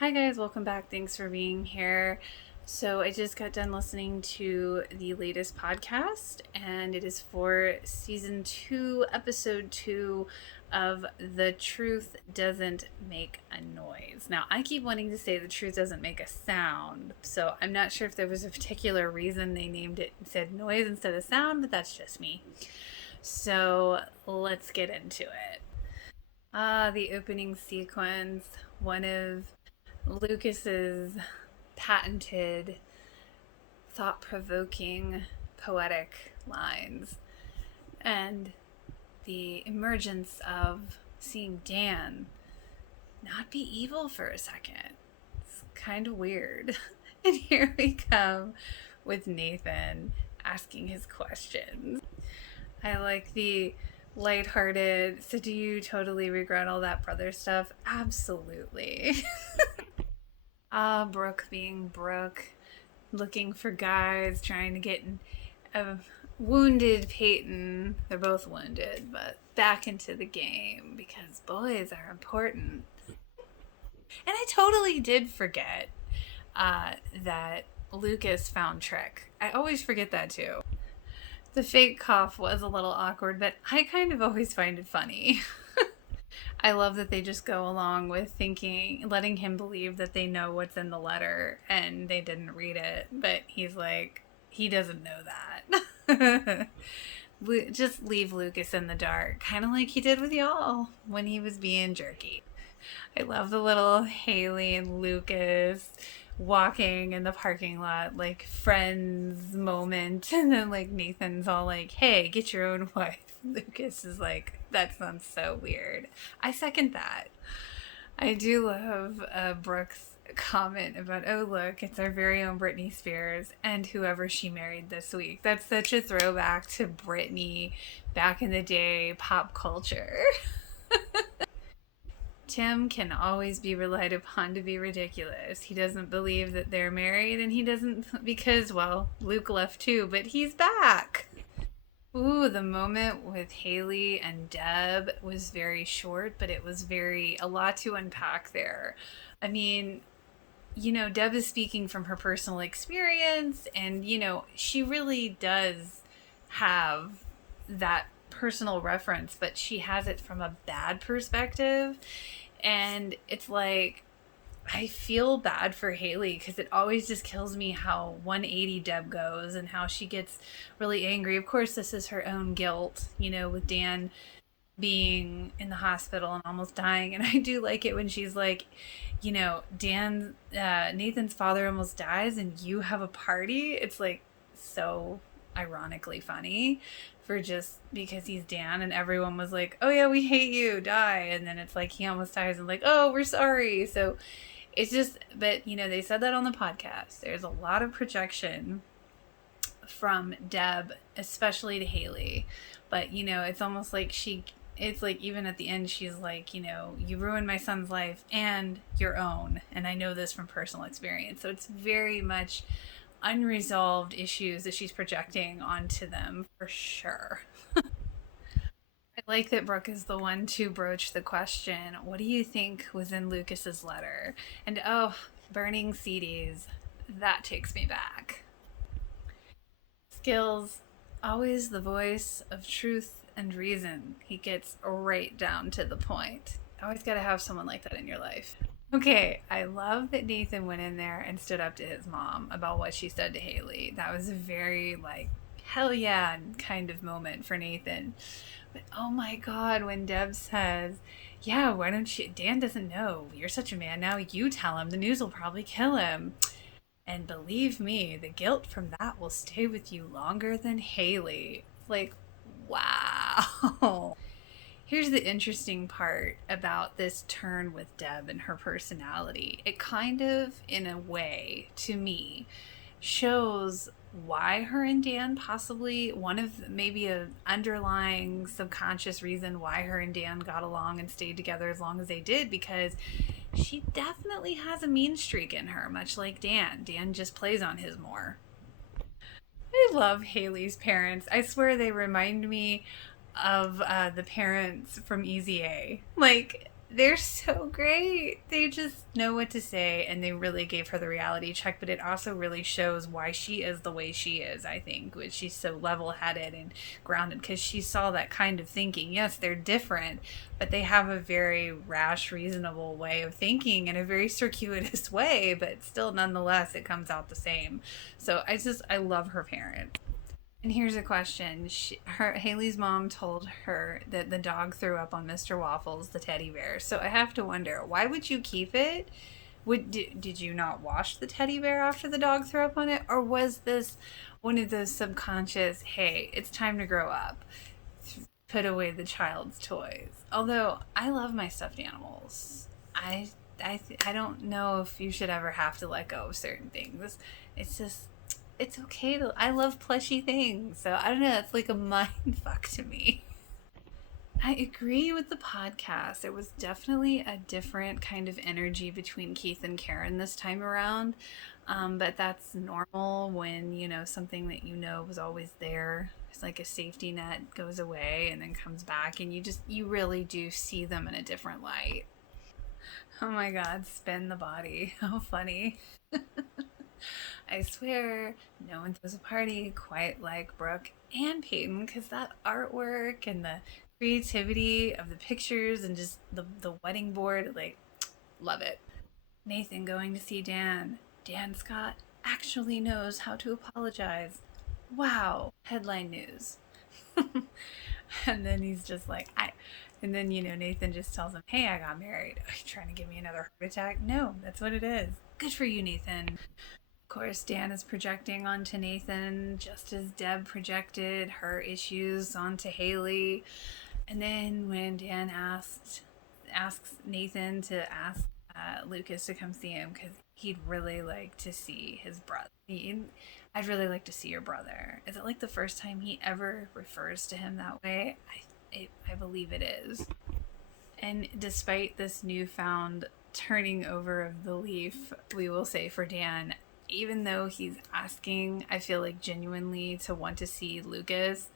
Hi guys, welcome back. Thanks for being here. So, I just got done listening to the latest podcast, and it is for season 2, episode 2 of The Truth Doesn't Make a Noise. Now, I keep wanting to say the truth doesn't make a sound, so I'm not sure if there was a particular reason they named it and said noise instead of sound, but that's just me. So, let's get into it. The opening sequence, one of Lucas's patented, thought provoking, poetic lines, and the emergence of seeing Dan not be evil for a second. It's kind of weird. And here we come with Nathan asking his questions. I like the lighthearted, so do you totally regret all that brother stuff? Absolutely. Brooke being Brooke, looking for guys, trying to get a wounded Peyton. They're both wounded, but back into the game because boys are important. And I totally did forget that Lucas found Trick. I always forget that too. The fake cough was a little awkward, but I kind of always find it funny. I love that they just go along with thinking, letting him believe that they know what's in the letter and they didn't read it, but he's like, he doesn't know that. Just leave Lucas in the dark, kind of like he did with y'all when he was being jerky. I love the little Haley and Lucas walking in the parking lot like friends moment, and then like Nathan's all like, hey, get your own wife. Lucas is like, that sounds so weird. I second that. I do love Brooke's comment about, oh look, it's our very own Britney Spears and whoever she married this week. That's such a throwback to Britney back in the day pop culture. Tim can always be relied upon to be ridiculous. He doesn't believe that they're married, and he doesn't because, well, Luke left too, but he's back. Ooh, the moment with Haley and Deb was very short, but it was a lot to unpack there. I mean, Deb is speaking from her personal experience, and, she really does have that personal reference, but she has it from a bad perspective. And it's like, I feel bad for Haley because it always just kills me how 180 Deb goes and how she gets really angry. Of course, this is her own guilt, with Dan being in the hospital and almost dying. And I do like it when she's like, Nathan's father almost dies and you have a party. It's like so ironically funny for just because he's Dan and everyone was like, oh yeah, we hate you, die. And then it's like he almost dies and like, oh, we're sorry. So it's just, but they said that on the podcast. There's a lot of projection from Deb, especially to Haley. But, it's almost like it's like even at the end, she's like, you ruined my son's life and your own. And I know this from personal experience. So it's very much unresolved issues that she's projecting onto them for sure. I like that Brooke is the one to broach the question, what do you think was in Lucas's letter? And oh, burning CDs, that takes me back. Skills, always the voice of truth and reason. He gets right down to the point. Always got to have someone like that in your life. Okay, I love that Nathan went in there and stood up to his mom about what she said to Haley. That was a very, like, hell yeah kind of moment for Nathan. But oh my god, when Deb says, yeah, why don't you? Dan doesn't know. You're such a man now. You tell him. The news will probably kill him. And believe me, the guilt from that will stay with you longer than Haley. Like, wow. Here's the interesting part about this turn with Deb and her personality. It kind of, in a way, to me, shows why her and Dan possibly one of maybe a underlying subconscious reason why her and Dan got along and stayed together as long as they did, because she definitely has a mean streak in her, much like Dan. Dan just plays on his more. I love Haley's parents. I swear they remind me of the parents from Easy A. Like, They're so great. They just know what to say, and they really gave her the reality check, but it also really shows why she is the way she is, I think, which she's so level headed and grounded because she saw that kind of thinking. Yes, they're different, but they have a very rash, reasonable way of thinking in a very circuitous way, but still, nonetheless, it comes out the same. So I love her parents. And here's a question. Haley's mom told her that the dog threw up on Mr. Waffles, the teddy bear. So I have to wonder, why would you keep it? Did you not wash the teddy bear after the dog threw up on it? Or was this one of those subconscious, hey, it's time to grow up, put away the child's toys? Although I love my stuffed animals. I don't know if you should ever have to let go of certain things. It's just it's okay to I love plushy things. So I don't know, it's like a mind fuck to me. I agree with the podcast. It was definitely a different kind of energy between Keith and Karen this time around. But that's normal when, something that was always there. It's like a safety net goes away and then comes back, and you really do see them in a different light. Oh my god, spin the body. How funny. I swear, no one throws a party quite like Brooke and Peyton because that artwork and the creativity of the pictures and just the wedding board, like, love it. Nathan going to see Dan. Dan Scott actually knows how to apologize. Wow, headline news. And then he's just like, and then, Nathan just tells him, hey, I got married. Are you trying to give me another heart attack? No, that's what it is. Good for you, Nathan. Of course, Dan is projecting onto Nathan just as Deb projected her issues onto Haley. And then when Dan asks Nathan to ask Lucas to come see him because he'd really like to see his brother. I'd really like to see your brother. Is it like the first time he ever refers to him that way? I believe it is. And despite this newfound turning over of the leaf, we will say for Dan, even though he's asking, I feel like genuinely to want to see Lucas,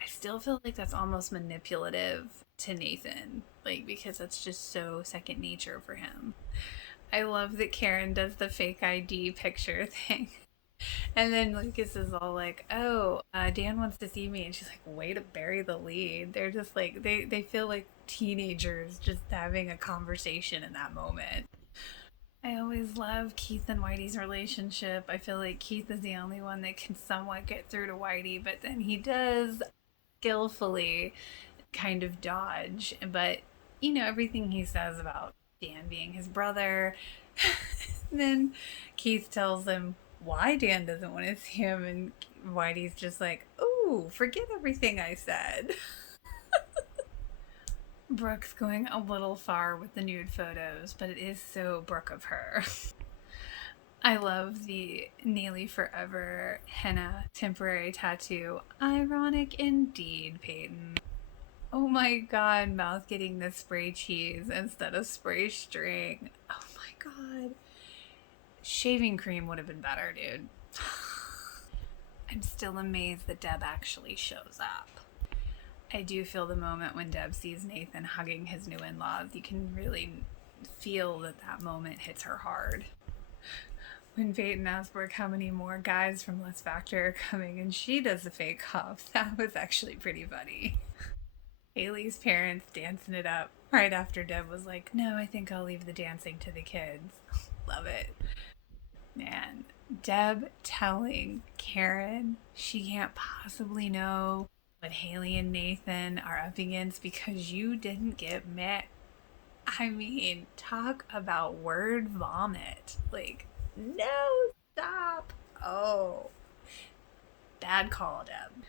I still feel like that's almost manipulative to Nathan, like, because that's just so second nature for him. I love that Karen does the fake ID picture thing. And then Lucas is all like, oh, Dan wants to see me. And she's like, way to bury the lead. They're just like, they feel like teenagers just having a conversation in that moment. I always love Keith and Whitey's relationship. I feel like Keith is the only one that can somewhat get through to Whitey, but then he does skillfully kind of dodge. But, everything he says about Dan being his brother, then Keith tells him why Dan doesn't want to see him, and Whitey's just like, ooh, forget everything I said. Brooke's going a little far with the nude photos, but it is so Brooke of her. I love the Nearly Forever henna temporary tattoo. Ironic indeed, Peyton. Oh my god, mouth getting the spray cheese instead of spray string. Oh my god. Shaving cream would have been better, dude. I'm still amazed that Deb actually shows up. I do feel the moment when Deb sees Nathan hugging his new in-laws, you can really feel that moment hits her hard. When Peyton asks Brooke how many more guys from Les Factor are coming and she does the fake cough, that was actually pretty funny. Haley's parents dancing it up right after Deb was like, no, I think I'll leave the dancing to the kids. Love it. Man, Deb telling Karen she can't possibly know what Haley and Nathan are up against because you didn't get met. I mean, talk about word vomit. Like, no, stop. Oh, bad call, Deb.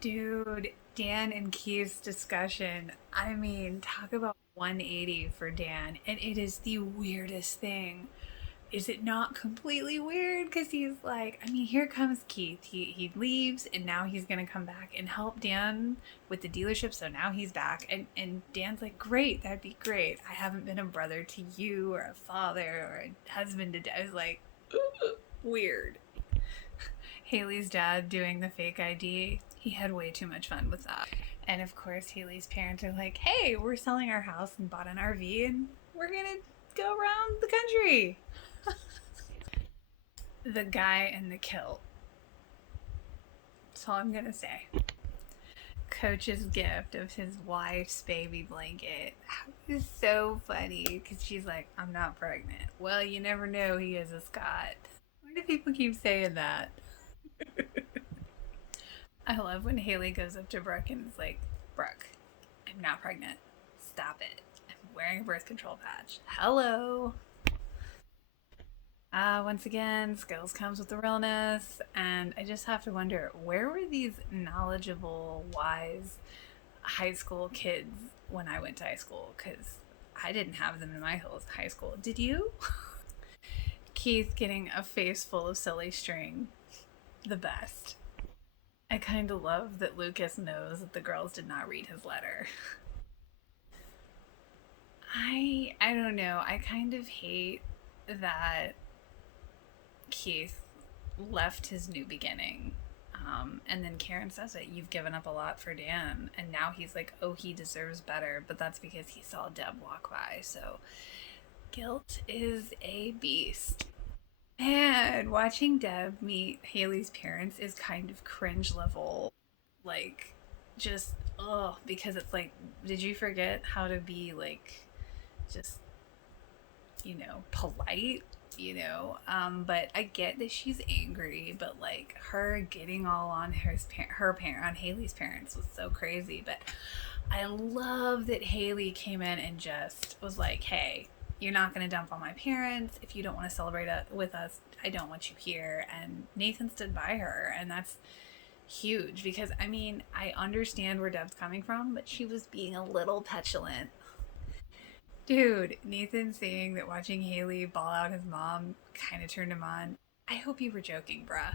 Dude, Dan and Keith's discussion. I mean, talk about 180 for Dan. And it is the weirdest thing. Is it not completely weird? Because he's like, I mean, here comes Keith. He leaves, and now he's going to come back and help Dan with the dealership, so now he's back. And Dan's like, great, that'd be great. I haven't been a brother to you or a father or a husband to Dad. I was like, weird. Haley's dad doing the fake ID. He had way too much fun with that. And of course, Haley's parents are like, hey, we're selling our house and bought an RV and we're going to go around the country. The guy in the kilt. That's all I'm going to say. Coach's gift of his wife's baby blanket is so funny because she's like, I'm not pregnant. Well, you never know, he is a Scot. Why do people keep saying that? I love when Haley goes up to Brooke and is like, Brooke, I'm not pregnant. Stop it. I'm wearing a birth control patch. Hello. Once again, skills comes with the realness, and I just have to wonder, where were these knowledgeable, wise high school kids when I went to high school? Because I didn't have them in my high school. Did you? Keith getting a face full of silly string. The best. I kind of love that Lucas knows that the girls did not read his letter. I don't know. I kind of hate that Keith left his new beginning. And then Karen says it, you've given up a lot for Dan. And now he's like, oh, he deserves better. But that's because he saw Deb walk by. So guilt is a beast. And watching Deb meet Haley's parents is kind of cringe level. Like, just, ugh. Because it's like, did you forget how to be, like, just, polite? But I get that she's angry, but like her getting all on on Haley's parents was so crazy. But I love that Haley came in and just was like, hey, you're not going to dump on my parents. If you don't want to celebrate it with us, I don't want you here. And Nathan stood by her, and that's huge because I understand where Deb's coming from, but she was being a little petulant. Dude, Nathan saying that watching Haley ball out his mom kind of turned him on. I hope you were joking, bruh.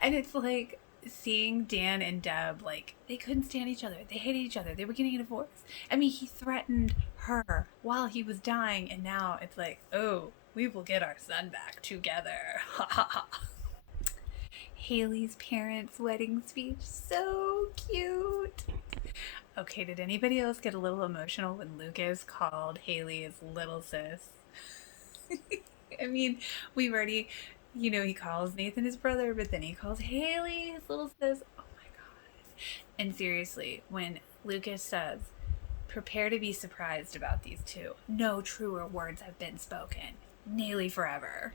And it's like seeing Dan and Deb, like, they couldn't stand each other. They hated each other. They were getting a divorce. He threatened her while he was dying, and now it's like, oh, we will get our son back together. Ha ha ha. Haley's parents' wedding speech, so cute. Okay, did anybody else get a little emotional when Lucas called Haley his little sis? We've already, he calls Nathan his brother, but then he calls Haley his little sis. Oh my god. And seriously, when Lucas says, prepare to be surprised about these two, no truer words have been spoken. Nearly forever.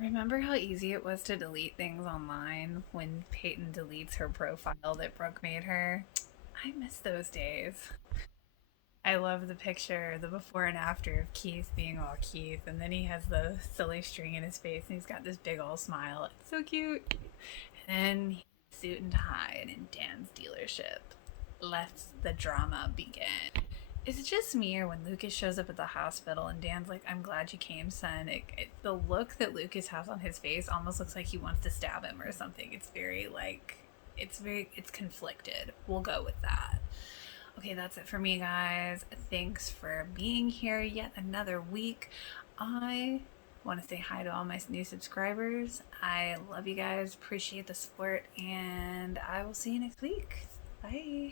Remember how easy it was to delete things online when Peyton deletes her profile that Brooke made her? I miss those days. I love the picture, the before and after of Keith being all Keith, and then he has the silly string in his face and he's got this big old smile. It's so cute. And then he's suit and tie and in Dan's dealership. Let's the drama begin. Is it just me, or when Lucas shows up at the hospital and Dan's like, I'm glad you came, son, the look that Lucas has on his face almost looks like he wants to stab him or something. It's very, it's conflicted. We'll go with that. Okay, that's it for me, guys. Thanks for being here yet another week. I want to say hi to all my new subscribers. I love you guys, appreciate the support, and I will see you next week. Bye.